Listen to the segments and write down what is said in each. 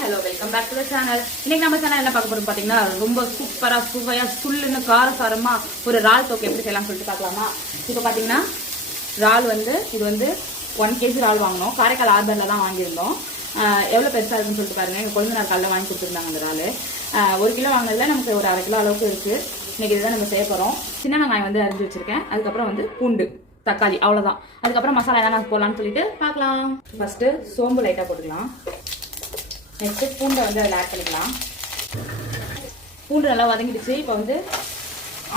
Hello welcome back to the channel இன்னைக்கு நம்ம channel என்ன பார்க்க போறோம் பாத்தீங்கன்னா ரொம்ப சூப்பரா சுவையா சுல்லுன்னு காரசாரமா ஒரு இறால் தொக்கு எப்படி செய்யலாம் சொல்லிட்டு பார்க்கலாமா? இப்போ பாத்தீங்கன்னா இறால் வந்து இது வந்து ஒன் கேஜி இறால் வாங்கினோம். காரைக்கால் ஆர்டர்ல தான் வாங்கியிருந்தோம். எவ்வளோ எவ்வளவு பெருசா இருக்குன்னு சொல்லிட்டு பாருங்க. எங்க குழந்தைனார் காலைல வாங்கி கொடுத்துருந்தாங்க அந்த ரால் ஒரு கிலோ வாங்கல நமக்கு ஒரு அரை கிலோ அளவுக்கு இருக்கு. இன்னைக்கு இதுதான் நம்ம செய்ய போறோம். சின்ன வெங்காயம் வந்து அரிஞ்சு வச்சிருக்கேன். அதுக்கப்புறம் வந்து பூண்டு தக்காளி அவ்வளவுதான். அதுக்கப்புறம் மசாலா எதாவது போடலாம்னு சொல்லிட்டு பார்க்கலாம். ஃபர்ஸ்ட் சோம்பு லைட்டா போட்டுக்கலாம். நெக்ஸ்ட்டு பூண்டை வந்து அதில் ஆட் பண்ணிக்கலாம். பூண்டு நல்லா வதங்கிடுச்சு. இப்போ வந்து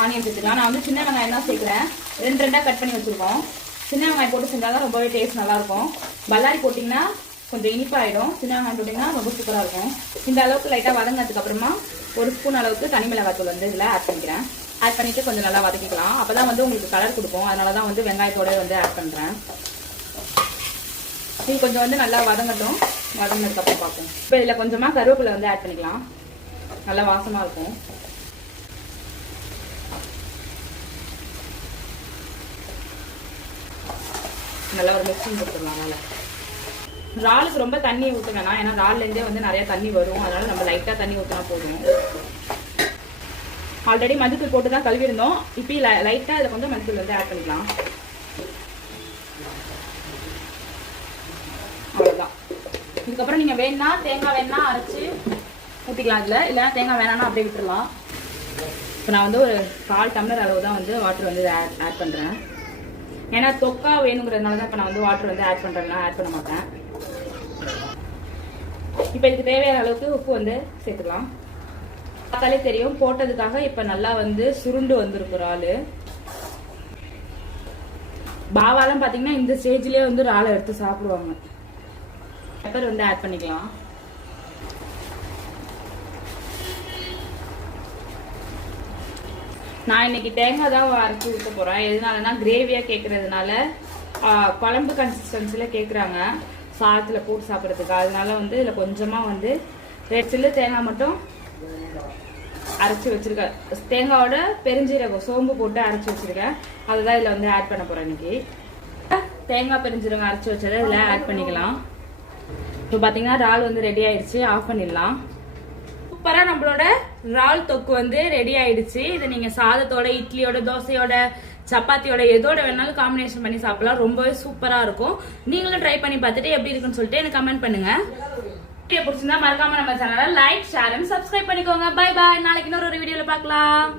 ஆனியன் சேர்த்துக்கலாம். நான் வந்து சின்ன வெங்காயம் தான் சேர்க்குறேன். ரெண்டு ரெண்டாக கட் பண்ணி வச்சுருக்கோம். சின்ன வெங்காயம் போட்டு செஞ்சால் தான் ரொம்பவே டேஸ்ட் நல்லாயிருக்கும் பல்லாரி போட்டிங்கன்னா கொஞ்சம் இனிப்பாகிடும் சின்ன வெங்காயம் போட்டிங்கன்னா ரொம்ப சூப்பராக இருக்கும். இந்த அளவுக்கு லைட்டாக வதங்கினதுக்கப்புறமா ஒரு ஸ்பூன் அளவுக்கு தனி மிளகாத்தூள் வந்து இதில் ஆட் பண்ணிக்கிறேன். ஆட் பண்ணிவிட்டு கொஞ்சம் நல்லா வதக்கிக்கலாம். அப்போ தான் வந்து உங்களுக்கு கலர் கொடுக்கும் அதனால தான் வந்து வெங்காயத்தோடு வந்து ஆட் பண்ணுறேன் இது கொஞ்சம் வந்து நல்லா வதங்கட்டும். வதங்கினதுக்கப்புறம் பார்ப்போம். இப்போ இதில் கொஞ்சமாக கருவேப்பிலை வந்து ஆட் பண்ணிக்கலாம். நல்லா வாசமாக இருக்கும். நல்லா ஒரு மிக்சிங் கொடுத்துடலாம் அதனால் இறாலுக்கு ரொம்ப தண்ணி ஊற்ற வேணாம் ஏன்னா இறால்லேருந்தே வந்து நிறைய தண்ணி வரும். அதனால் நம்ம லைட்டாக தண்ணி ஊற்றினா போதும். ஆல்ரெடி மஞ்சள் போட்டு தான் கழுவிருந்தோம் இப்போ லைட்டாக இதில் கொஞ்சம் மஞ்சள் வந்து ஆட் பண்ணிக்கலாம் அவ்வளோதான் இதுக்கப்புறம் நீங்கள் வேணா தேங்காய் வேணா அரைச்சி ஊற்றிக்கலாம் இதில். இல்லைன்னா தேங்காய் வேணாம்னா அப்படியே விட்டுடலாம் இப்போ நான் வந்து ஒரு கால் டம்ளர் அளவு தான் வந்து வாட்டர் வந்து ஆட் ஆட் பண்ணுறேன் ஏன்னா தொக்கா வேணுங்கிறதுனால தான் இப்போ நான் வந்து வாட்டர் வந்து ஆட் பண்ணுறேன்னா ஆட் பண்ண மாட்டேன். இப்போ இதுக்கு தேவையான அளவுக்கு உப்பு வந்து சேர்த்துக்கலாம். பார்த்தாலே தெரியும் போட்டதுக்காக இப்போ நல்லா வந்து சுருண்டு வந்திருக்கிற ஆள். பாவாலாம் பார்த்தீங்கன்னா இந்த ஸ்டேஜ்லேயே வந்து இறாலை எடுத்து சாப்பிடுவாங்க. பெப்பர் வந்து ஆட் பண்ணிக்கலாம். நான் இன்னைக்கு தேங்காய் தான் அரைச்சி ஊற்ற போகிறேன் எதனாலனா கிரேவியாக கேட்குறதுனால குழம்பு கன்சிஸ்டன்சியில் கேட்குறாங்க சாதத்தில் போட்டு சாப்பிட்றதுக்கு. அதனால வந்து இதில் கொஞ்சமாக வந்து ரெட் சில்லு தேங்காய் மட்டும் அரைச்சி வச்சிருக்கேன் தேங்காயோட பெருஞ்சீரகம் சோம்பு போட்டு அரைச்சி வச்சிருக்கேன். அதுதான் இதில் வந்து ஆட் பண்ண போகிறேன் இன்னைக்கு. தேங்காய் பெருஞ்சீரகம் அரைச்சி வச்சதை இதில் ஆட் பண்ணிக்கலாம். இப்போ பார்த்தீங்கன்னா இறால் வந்து ரெடி ஆயிடுச்சு. ஆஃப் பண்ணிடலாம். சூப்பராக நம்மளோட இறால் தொக்கு வந்து ரெடி ஆயிடுச்சு. இதை நீங்கள் சாதத்தோட இட்லியோட தோசையோட சப்பாத்தியோட எதோட வேணாலும் காம்பினேஷன் பண்ணி சாப்பிடலாம். ரொம்பவே சூப்பராக இருக்கும். நீங்களும் ட்ரை பண்ணி பார்த்துட்டு எப்படி இருக்குன்னு சொல்லிட்டு எனக்கு கமெண்ட் பண்ணுங்க. வீடியோ பிடிச்சிருந்தா மறக்காம நம்ம சேனலை லைக் ஷேர் அண்ட் சப்ஸ்கிரைப் பண்ணிக்கோங்க. பை பாய் நாளைக்கு இன்னொரு ஒரு பார்க்கலாம்.